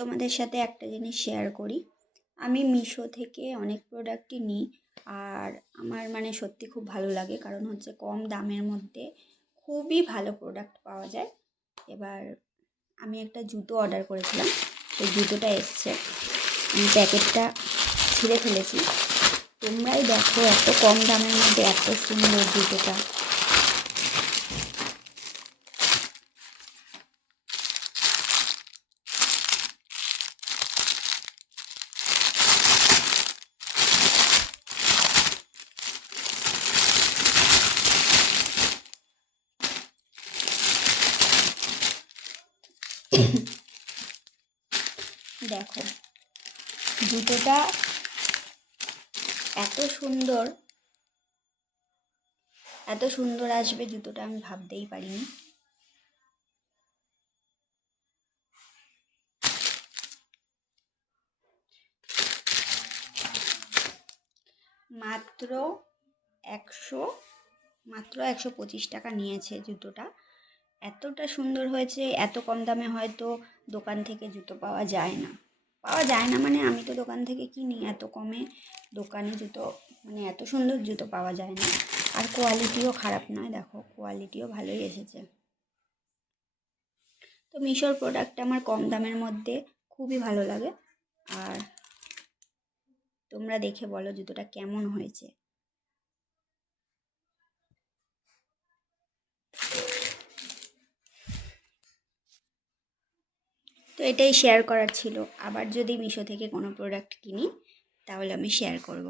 তোমাদের সাথে একটা জিনিস শেয়ার করি। আমি মিশো থেকে অনেক প্রোডাক্টই নিই, আর আমার মানে সত্যি খুব ভালো লাগে, কারণ হচ্ছে কম দামের মধ্যে খুবই ভালো প্রোডাক্ট পাওয়া যায়। এবার আমি একটা জুতো অর্ডার করেছিলাম, সেই জুতোটা এসছে। আমি প্যাকেটটা ছিঁড়ে ফেলেছি। তোমরাই দেখো এত কম দামের মধ্যে এত সুন্দর জুতোটা। দেখো জুতোটা এত সুন্দর, এত সুন্দর আসবে জুতোটা আমি ভাবতেই পারিনি। মাত্র একশো মাত্র 125 টাকা নিয়েছে জুতোটা। এতটা সুন্দর হয়েছে, এত কম দামে হয়তো দোকান থেকে জুতো পাওয়া যায় না মানে আমি তো দোকান থেকে কিনি, এত কমে দোকানে জুতো মানে এত সুন্দর জুতো পাওয়া যায় না। আর কোয়ালিটিও খারাপ নয়, দেখো কোয়ালিটিও ভালোই এসেছে। তো মিশোর প্রোডাক্ট আমার কম দামের মধ্যে খুবই ভালো লাগে। আর তোমরা দেখে বলো জুতোটা কেমন হয়েছে। তো এটাই শেয়ার করার ছিল। আবার যদি মিশো থেকে কোনো প্রোডাক্ট কিনি তাহলে আমি শেয়ার করব।